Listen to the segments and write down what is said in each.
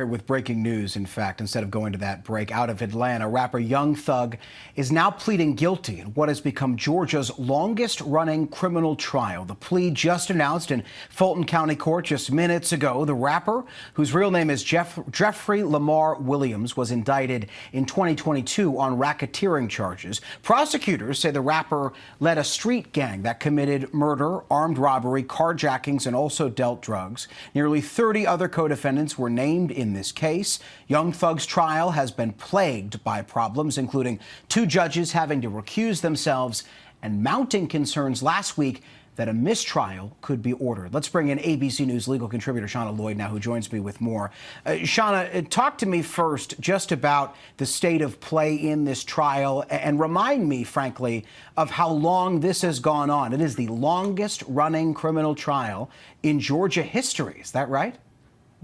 Here with breaking news, in fact, instead of going to that break, out of Atlanta, rapper Young Thug is now pleading guilty in what has become Georgia's longest-running criminal trial. The plea just announced in Fulton County Court just minutes ago. The rapper, whose real name is Jeffrey Lamar Williams, was indicted in 2022 on racketeering charges. Prosecutors say the rapper led a street gang that committed murder, armed robbery, carjackings, and also dealt drugs. Nearly 30 other co-defendants were named in this case. Young Thug's trial has been plagued by problems, including two judges having to recuse themselves and mounting concerns last week that a mistrial could be ordered. Let's bring in ABC News legal contributor Shauna Lloyd now, who joins me with more. Shauna, talk to me first just about the state of play in this trial and remind me, frankly, of how long this has gone on. It is the longest running criminal trial in Georgia history. Is that right?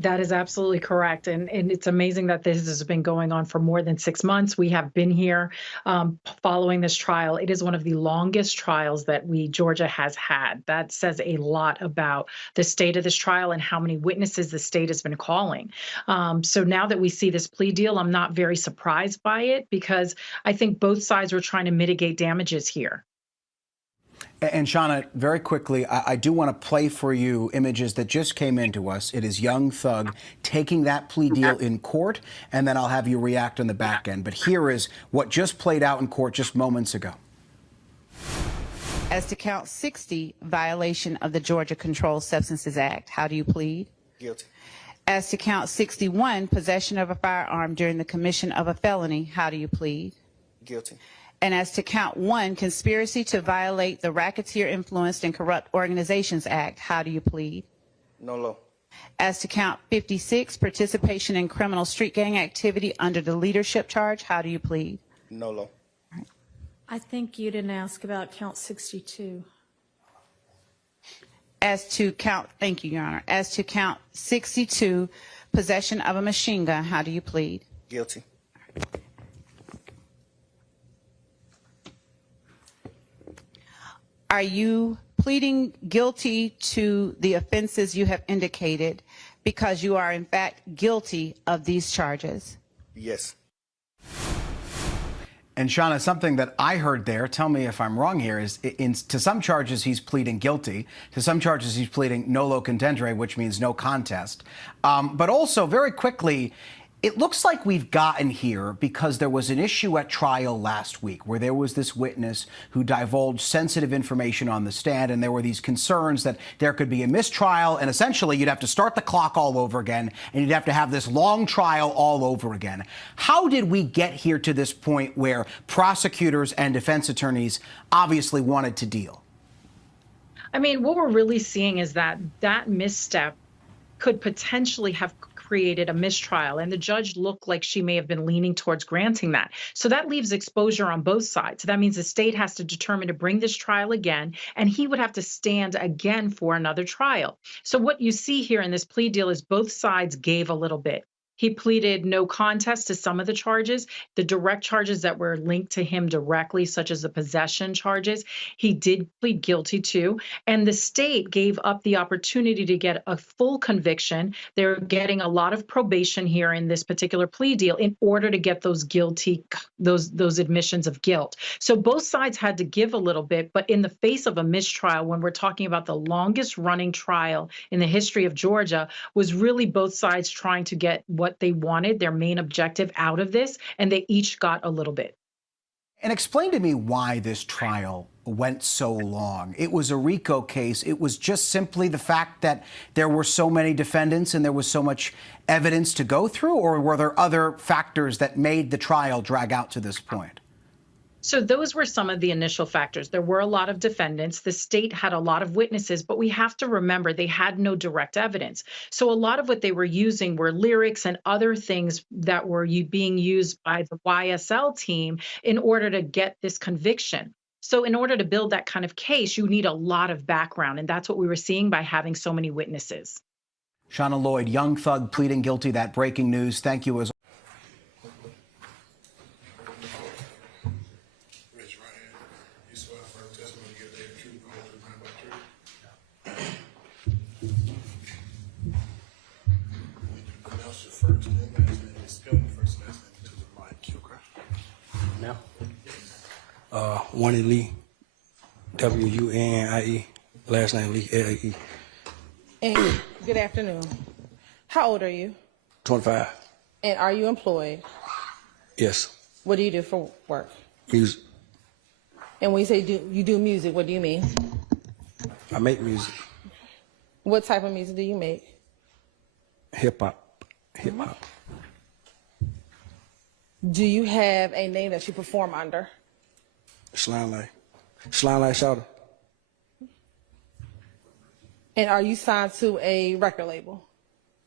That is absolutely correct. And it's amazing that this has been going on for more than 6 months. We have been here following this trial. It is one of the longest trials that Georgia has had. That says a lot about the state of this trial and how many witnesses the state has been calling. So now that we see this plea deal, I'm not very surprised by it because I think both sides were trying to mitigate damages here. And Shauna, very quickly, I do want to play for you images that just came into us. It is Young Thug taking that plea deal in court, and then I'll have you react on the back end. But here is what just played out in court just moments ago. As to count 60, violation of the Georgia Controlled Substances Act, how do you plead? Guilty. As to count 61, possession of a firearm during the commission of a felony, how do you plead? Guilty. And as to count 1, conspiracy to violate the Racketeer Influenced and Corrupt Organizations Act, how do you plead? No law. As to count 56, participation in criminal street gang activity under the leadership charge, how do you plead? No law. I think you didn't ask about count 62. As to count, thank you, Your Honor. As to count 62, possession of a machine gun, how do you plead? Guilty. Are you pleading guilty to the offenses you have indicated because you are in fact guilty of these charges? Yes. And Shauna, something that I heard there, tell me if I'm wrong here, is to some charges he's pleading guilty, to some charges he's pleading nolo contendere, which means no contest. But also, very quickly, it looks like we've gotten here because there was an issue at trial last week where there was this witness who divulged sensitive information on the stand, and there were these concerns that there could be a mistrial, and essentially you'd have to start the clock all over again, and you'd have to have this long trial all over again. How did we get here to this point where prosecutors and defense attorneys obviously wanted to deal? I mean, what we're really seeing is that misstep could potentially have created a mistrial, and the judge looked like she may have been leaning towards granting that. So that leaves exposure on both sides. That means the state has to determine to bring this trial again, and he would have to stand again for another trial. So what you see here in this plea deal is both sides gave a little bit. He pleaded no contest to some of the charges. The direct charges that were linked to him directly, such as the possession charges, he did plead guilty to. And the state gave up the opportunity to get a full conviction. They're getting a lot of probation here in this particular plea deal in order to get those those admissions of guilt. So both sides had to give a little bit, but in the face of a mistrial, when we're talking about the longest running trial in the history of Georgia, was really both sides trying to get what they wanted, their main objective out of this, and they each got a little bit. And explain to me why this trial went so long. It was a RICO case. It was just simply the fact that there were so many defendants and there was so much evidence to go through, or were there other factors that made the trial drag out to this point? So those were some of the initial factors. There were a lot of defendants. The state had a lot of witnesses, but we have to remember they had no direct evidence. So a lot of what they were using were lyrics and other things that were being used by the YSL team in order to get this conviction. So in order to build that kind of case, you need a lot of background, and that's what we were seeing by having so many witnesses. Shauna Lloyd, Young Thug pleading guilty, that breaking news. Thank you as First. Now? Wunnie Lee, W-U-N-I-E, last name Lee, L-A-E. And good afternoon. How old are you? 25, And are you employed? yes, What do you do for work? music. And when you say you do music, what do you mean? I make music, What type of music do you make? hip-hop. Do you have a name that you perform under? Slime like Shouter. And are you signed to a record label?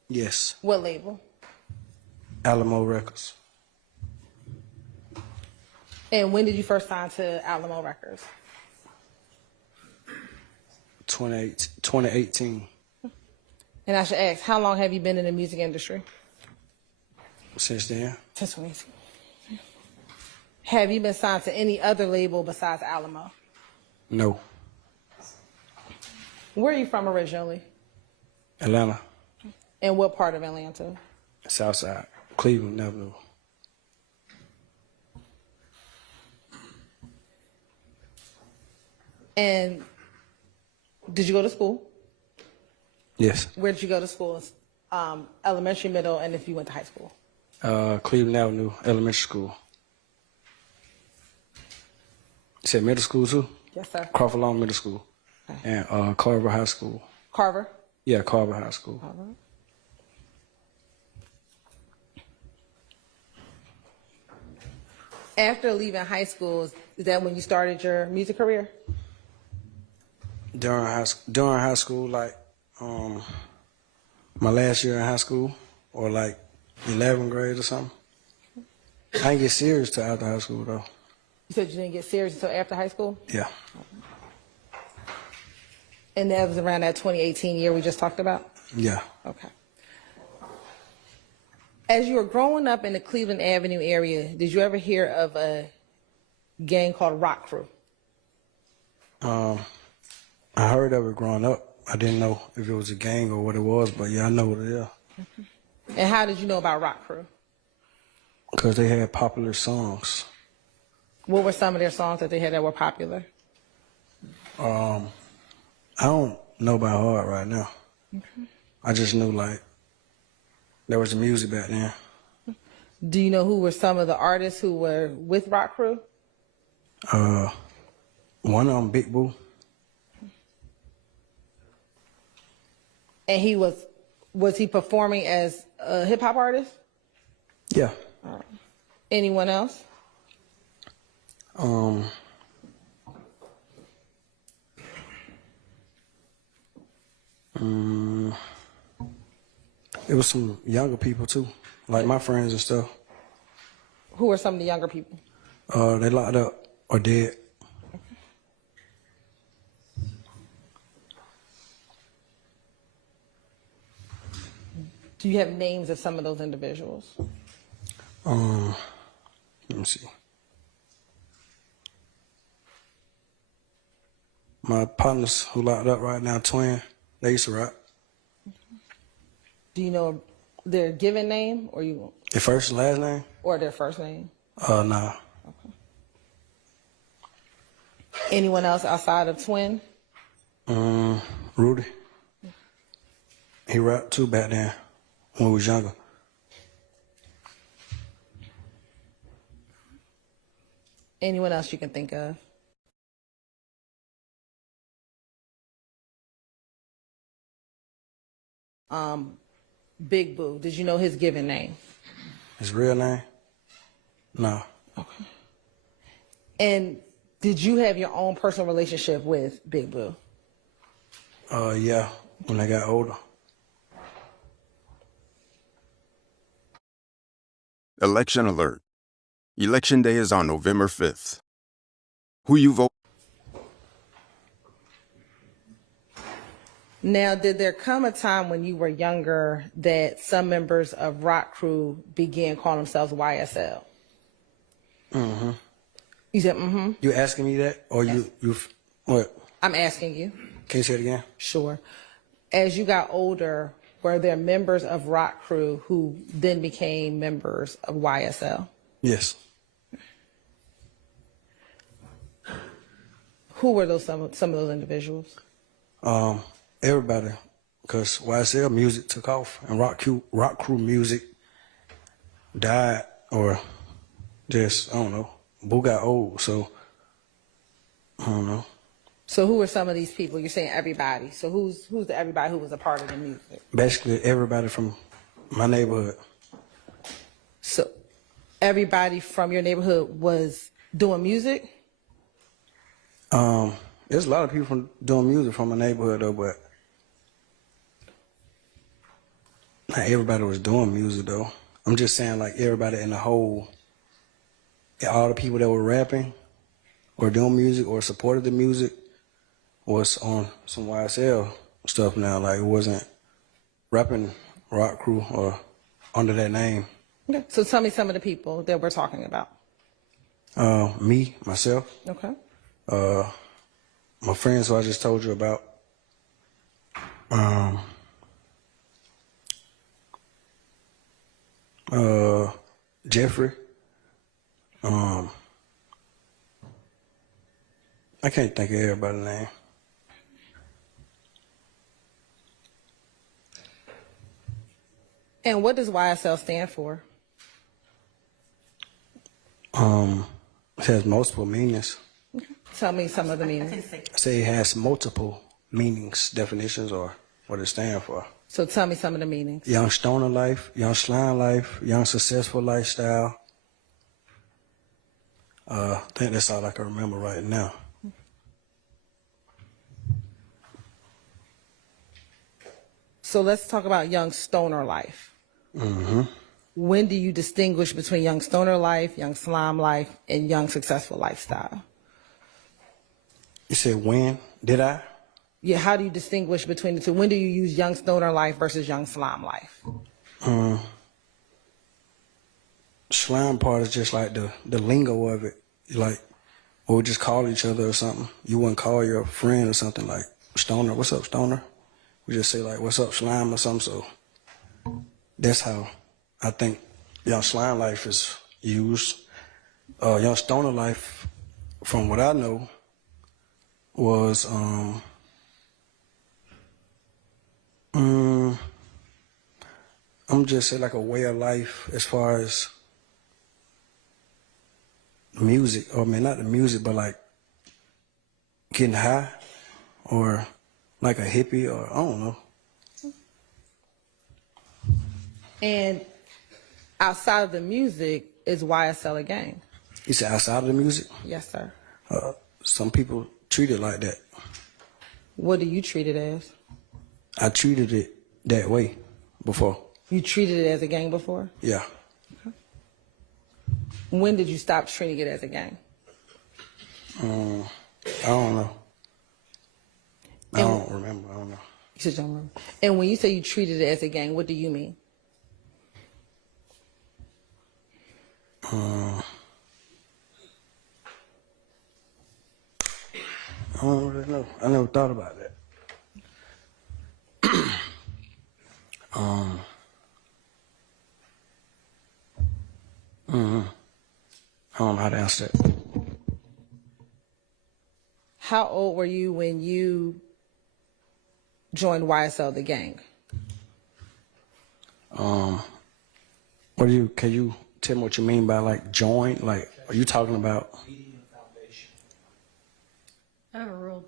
Yes, What label? Alamo Records. And when did you first sign to Alamo Records? 2018. And I should ask, how long have you been in the music industry? Since then, Since 2018. Have you been signed to any other label besides Alamo? no. Where are you from originally? Atlanta, And what part of Atlanta? Southside, Cleveland Avenue. And did you go to school? Yes, Where did you go to school? Elementary, middle, and if you went to high school? Cleveland Avenue Elementary School. You said middle school too? Yes, sir. Crawford Long Middle School. And Carver High School. Carver? Yeah, Carver High School. Carver. After leaving high school, is that when you started your music career? During high school, like my last year in high school, or like 11th grade or something. I didn't get serious till after high school though. You said you didn't get serious until after high school? Yeah, And that was around that 2018 year we just talked about? yeah. Okay. As you were growing up in the Cleveland Avenue area, did you ever hear of a gang called Rock Crew? I heard of it growing up. I didn't know if it was a gang or what it was, but yeah, I know what it is. And how did you know about Rock Crew? Because they had popular songs. What were some of their songs that they had that were popular? I don't know by heart right now. I just knew like there was the music back then. Do you know who were some of the artists who were with Rock Crew? One of them, Big Boo. And he was he performing as a hip hop artist? Yeah. Anyone else? It was some younger people too, like my friends and stuff. Who were some of the younger people? They locked up or dead. Do you have names of some of those individuals? Let me see. My partners who locked up right now, twin, they used to rap. Do you know their given name Their first and last name? or their first name? Nah. Anyone else outside of Twin? Rudy. He rapped too back then when we was younger. Anyone else you can think of? Big Boo. Did you know his given name? His real name? No. And did you have your own personal relationship with Big Boo? Yeah, when I got older. Election alert. Election day is on November 5th. Who you vote? Now, did there come a time when you were younger that some members of Rock Crew began calling themselves YSL? Mm-hmm. You said, mm-hmm? You asking me that? Or you what? I'm asking you. Can you say it again? Sure. As you got older, Were there members of Rock Crew who then became members of YSL? Yes. Who were those some of those individuals? Everybody, because YSL music took off and Rock Crew music died, or just, I don't know, Boo got old, so I don't know. So who were some of these people? You're saying everybody. So who's the everybody who was a part of the music? Basically everybody from my neighborhood. So everybody from your neighborhood was doing music? There's a lot of people from doing music from my neighborhood though, but not everybody was doing music though. I'm just saying like everybody in the whole, all the people that were rapping or doing music or supported the music was on some YSL stuff now. Like it wasn't rapping Rock Crew or under that name. Okay. So tell me some of the people that we're talking about. Me, myself. Okay. My friends who I just told you about. Jeffrey. I can't think of everybody's name. And what does YSL stand for? It has multiple meanings. Tell me some of the meanings. I say it has multiple meanings, definitions, or what it stands for. So tell me some of the meanings. Young stoner life, young slime life, young successful lifestyle. I think that's all I can remember right now. So let's talk about young stoner life. Mm-hmm. When do you distinguish between young stoner life, young slime life, and young successful lifestyle? You said when? Did I? Yeah, how do you distinguish between the two? When do you use young stoner life versus young slime life? Slime part is just like the lingo of it. Like, we would just call each other or something. You wouldn't call your friend or something like, Stoner, what's up, Stoner? We just say like, what's up, Slime or something. So that's how I think young slime life is used. Young stoner life, from what I know, was I'm just say like a way of life as far as music, or I mean not the music, but like getting high, or like a hippie, or I don't know. And outside of the music, is YSL a gang? You said outside of the music? Yes, sir. Some people treat it like that. What do you treat it as? I treated it that way before. You treated it as a gang before? Yeah. Okay. When did you stop treating it as a gang? I don't know. I don't remember. I don't know. You said you don't remember. And when you say you treated it as a gang, what do you mean? I don't really know. I never thought about that. I don't know how to answer that. How old were you when you joined YSL, the gang? Can you tell me what you mean by like join? Like, are you talking about? Overruled.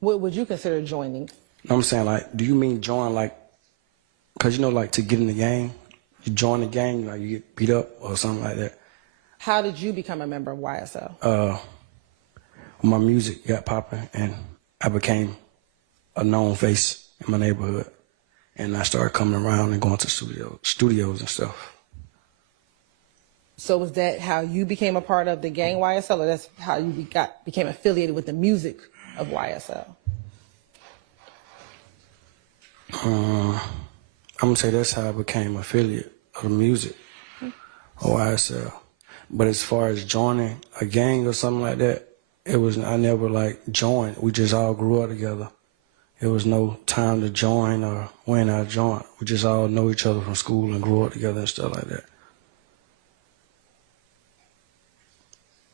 What would you consider joining? I'm saying like, do you mean join like, cause you know like to get in the gang, you join the gang, like you get beat up or something like that. How did you become a member of YSL? My music got popping and I became a known face in my neighborhood, and I started coming around and going to studios and stuff. So was that how you became a part of the gang YSL, or that's how you became affiliated with the music of YSL? I'm gonna say that's how I became affiliate of the music of YSL. But as far as joining a gang or something like that, I never like joined. We just all grew up together It was no time to join or when I joined. We just all know each other from school and grew up together and stuff like that.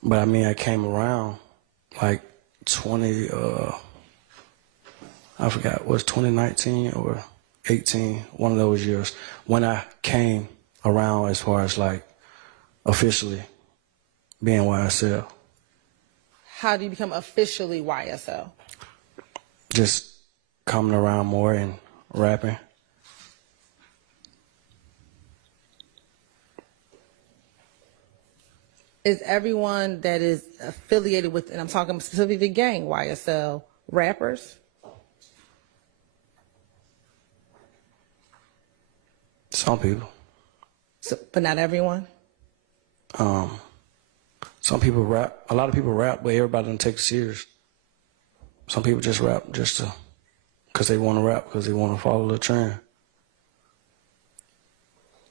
But I mean, I came around like I forgot, was 2019 or 18, one of those years, when I came around as far as like officially being YSL. How do you become officially YSL? Just coming around more and rapping. Is everyone that is affiliated with, and I'm talking specifically the gang YSL, rappers? Some people. So, but not everyone? Some people rap. A lot of people rap, but everybody doesn't take it serious. Some people just rap because they want to rap, because they want to follow the trend.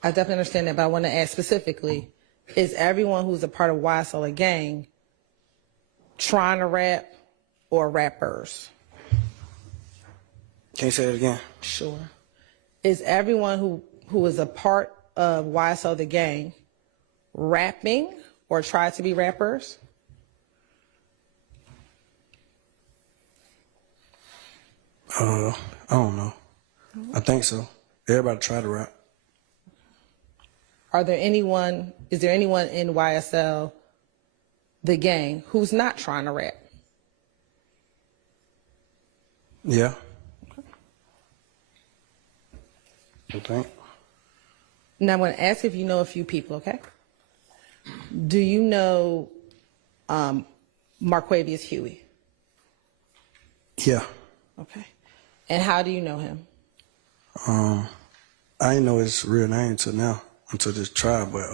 I definitely understand that, but I want to ask specifically, is everyone who's a part of YSL a gang trying to rap or rappers? Can you say it again? Sure. Is everyone who is a part of YSL the gang rapping or try to be rappers? I don't know. I think so. Everybody try to rap. Is there anyone in YSL, the gang, who's not trying to rap? Yeah. I think. Now I'm going to ask if you know a few people, okay? Do you know Marquavius Huey? Yeah. Okay. And how do you know him? I didn't know his real name until this trial, but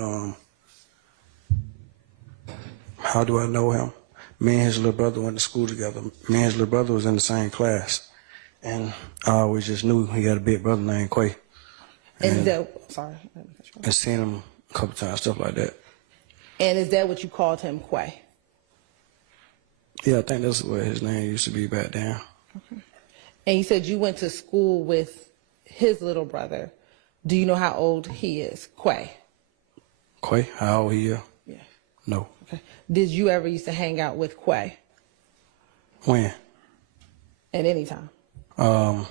how do I know him? Me and his little brother went to school together. Me and his little brother was in the same class, and I always just knew he had a big brother named Quay. And And seen him a couple times, stuff like that. And is that what you called him, Quay? Yeah, I think that's what his name used to be back then. Okay. And you said you went to school with his little brother. Do you know how old he is, Quay? Quay, how old he is? Yeah. No. Okay. Did you ever used to hang out with Quay? When? At any time? Not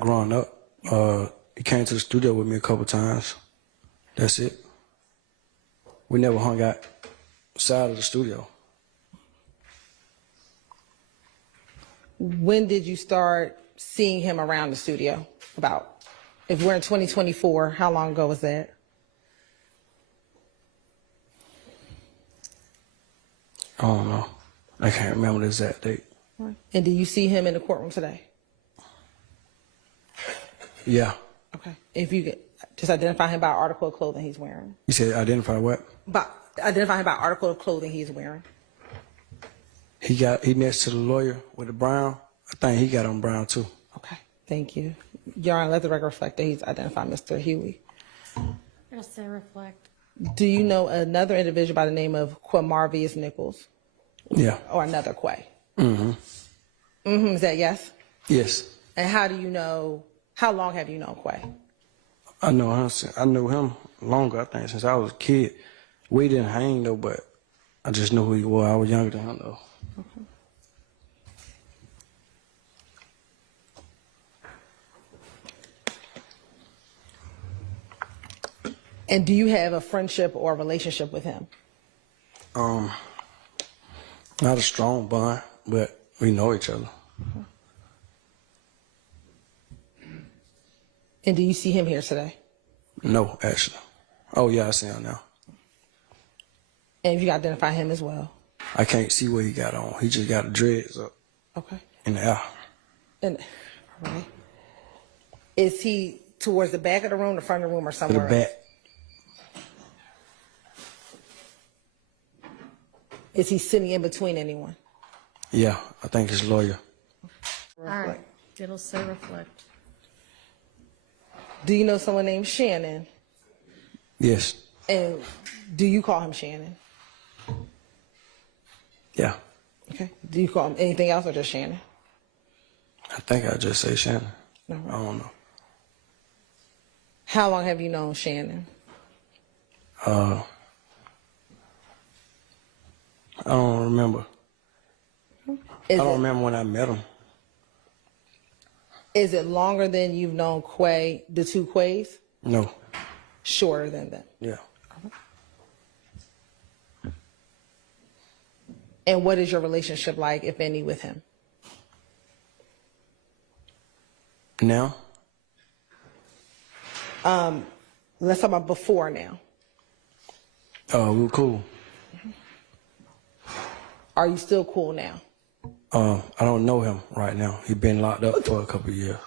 growing up. He came to the studio with me a couple times. That's it. We never hung out outside of the studio. When did you start seeing him around the studio? About, if we're in 2024, how long ago was that? I don't know. I can't remember the exact date. And do you see him in the courtroom today? Yeah. Okay. If you could just identify him by article of clothing he's wearing. You said identify what? Identify him by article of clothing he's wearing. He next to the lawyer with the brown. I think he got on brown too. Okay. Thank you. Your Honor, let the record reflect that he's identified Mr. Huey. Yes, they reflect. Do you know another individual by the name of Quamarvius Nichols? Yeah. Or another Quay? Mm-hmm. Is that yes? Yes. And how long have you known Quay? I knew him longer, I think, since I was a kid. We didn't hang though, but I just knew who he was. I was younger than him though. Okay. And do you have a friendship or a relationship with him? Not a strong bond, but we know each other. And do you see him here today? No, actually. Oh yeah, I see him now. And if you identify him as well? I can't see what he got on. He just got the dreads up. Okay. In the air. And all right. Is he towards the back of the room, the front of the room, or To somewhere the else? back. Is he sitting in between anyone? Yeah, I think his lawyer. All right. It'll say reflect. Do you know someone named Shannon? Yes. And do you call him Shannon? Yeah. Okay. Do you call him anything else or just Shannon? I think I just say Shannon. All right. I don't know. How long have you known Shannon? I don't remember. I don't remember when I met him. Is it longer than you've known Quay, the two Quays? No. Shorter than that. Yeah. And what is your relationship like, if any, with him? Now? Let's talk about before now. We were cool. Are you still cool now? I don't know him right now. He been locked up for a couple of years.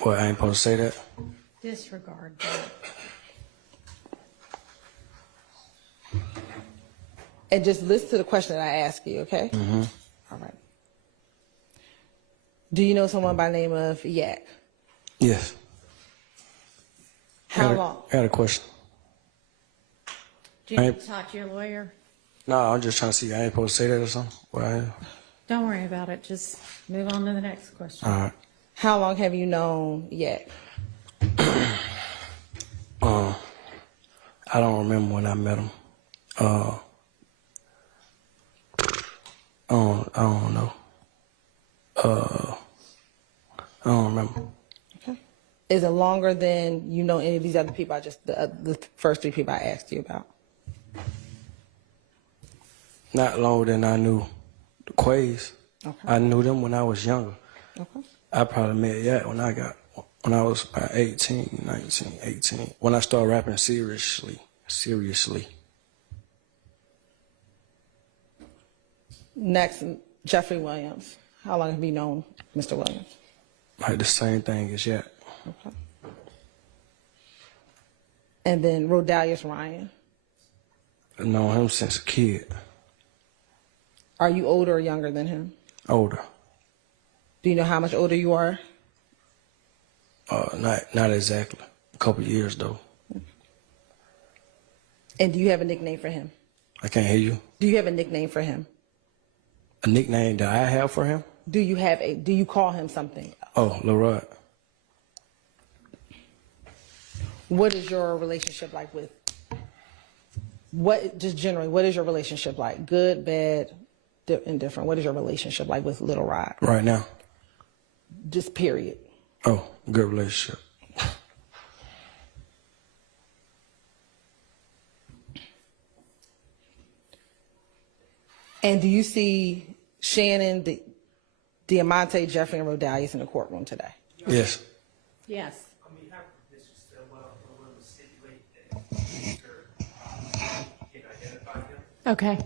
What, I ain't supposed to say that? Disregard that. And just listen to the question that I ask you, okay? Mm-hmm. All right. Do you know someone by the name of Yak? Yes. How long? I got a question. Do you need to talk to your lawyer? No, I'm just trying to see. I ain't supposed to say that or something. What Don't worry about it. Just move on to the next question. All right. How long have you known Yak? I don't remember when I met him. I don't know. I don't remember. Okay. Is it longer than you know any of these other people? The first three people I asked you about. Not longer than I knew the Quays. Okay. I knew them when I was younger. Okay. I probably met Yak when I was about 18, 19, 18. When I started rapping seriously. Next, Jeffrey Williams. How long have you known Mr. Williams? Like the same thing as Yak. Okay. And then Rodalius Ryan. I've known him since a kid. Are you older or younger than him? Older. Do you know how much older you are? Not exactly. A couple years though. And do you have a nickname for him? I can't hear you. Do you have a nickname for him? A nickname that I have for him? Do you call him something? Oh, Lil Rod. What is your relationship like with, just generally, what is your relationship like? Good, bad, indifferent? What is your relationship like with Little Rod? Right now? Just period. Oh, good relationship. And do you see Shannon, Diamante, Jeffrey, and Rodalius in the courtroom today? Yes. Yes. On behalf of Mr. Stillwell, we're willing to stipulate that Mr. can identify him. Okay.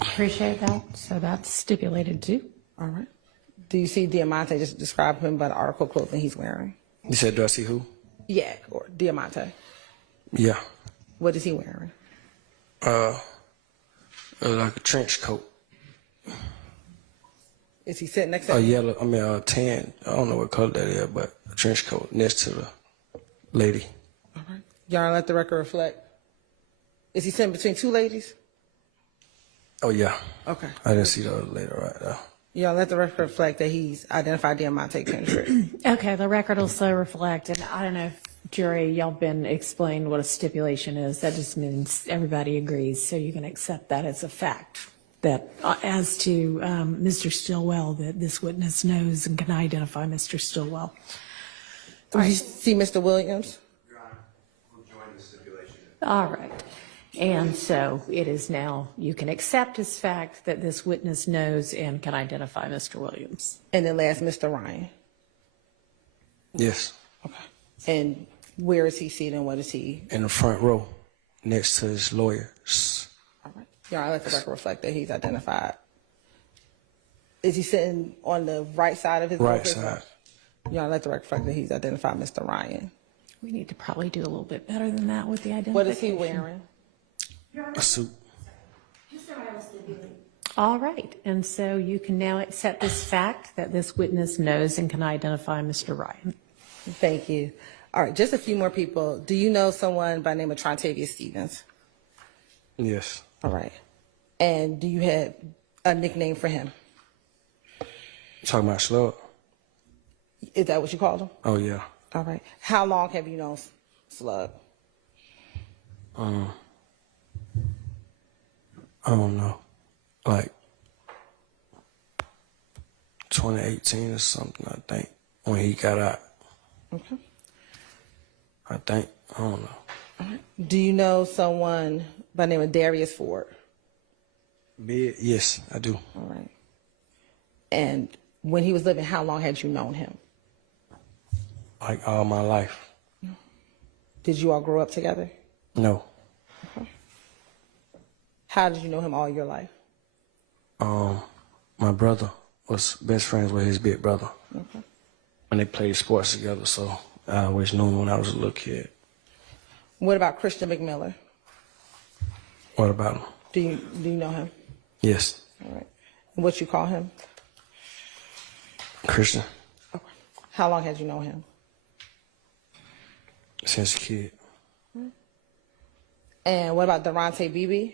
Appreciate that. So that's stipulated too. All right. Do you see Diamante? Just describe him by the article clothing he's wearing. You said, do I see who? Yak or Diamante. Yeah. What is he wearing? Like a trench coat. Is he sitting next to A him? yellow, tan. I don't know what color that is, but a trench coat next to the lady. All right. Y'all let the record reflect. Is he sitting between two ladies? Oh, yeah. Okay. I didn't see the other lady right there. Y'all let the record reflect that he's identified Diamante Kendrick. Okay, the record will so reflect, and I don't know if jury, y'all been explained what a stipulation is. That just means everybody agrees, so you can accept that as a fact. That as to Mr. Stillwell, that this witness knows and can identify Mr. Stillwell. Do you see Mr. Williams? Your Honor, we'll join the stipulation. All right. And so it is now, you can accept as fact that this witness knows and can identify Mr. Williams. And then last, Mr. Ryan. Yes. Okay. And where is he seated and what is he? In the front row, next to his lawyer. All right. Y'all let the record reflect that he's identified. Is he sitting on the right side of his Right lawyer? side. Y'all let the record reflect that he's identified Mr. Ryan. We need to probably do a little bit better than that with the identification. What is he wearing? A suit. All right. And so you can now accept this fact that this witness knows and can identify Mr. Ryan. Thank you. All right, just a few more people. Do you know someone by the name of Trontavious Stevens? Yes. All right. And do you have a nickname for him? Talking about Slug? Is that what you called him? Oh, yeah. All right. How long have you known Slug? I don't know. Like 2018 or something, I think, when he got out. Okay. I think. I don't know. Do you know someone by the name of Darius Ford? Big? Yes, I do. All right. And when he was living, how long had you known him? Like all my life. Did you all grow up together? No. How did you know him all your life? My brother was best friends with his big brother. Okay. And they played sports together, so I always knew him when I was a little kid. What about Christian McMiller? What about him? Do you know him? Yes. All right. And what you call him? Christian, Okay. How long had you known him? since a kid. And what about Durante Beebe?